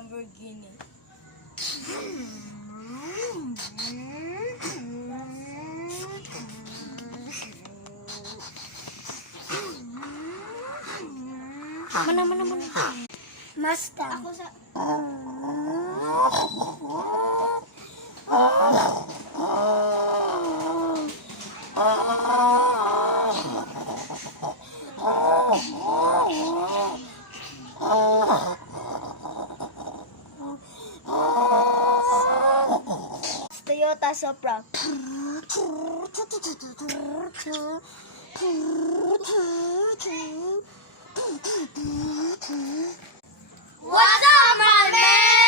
Lamborghini. Mana. Mustang. Ako sa... Toyota Supra. What's up, my man?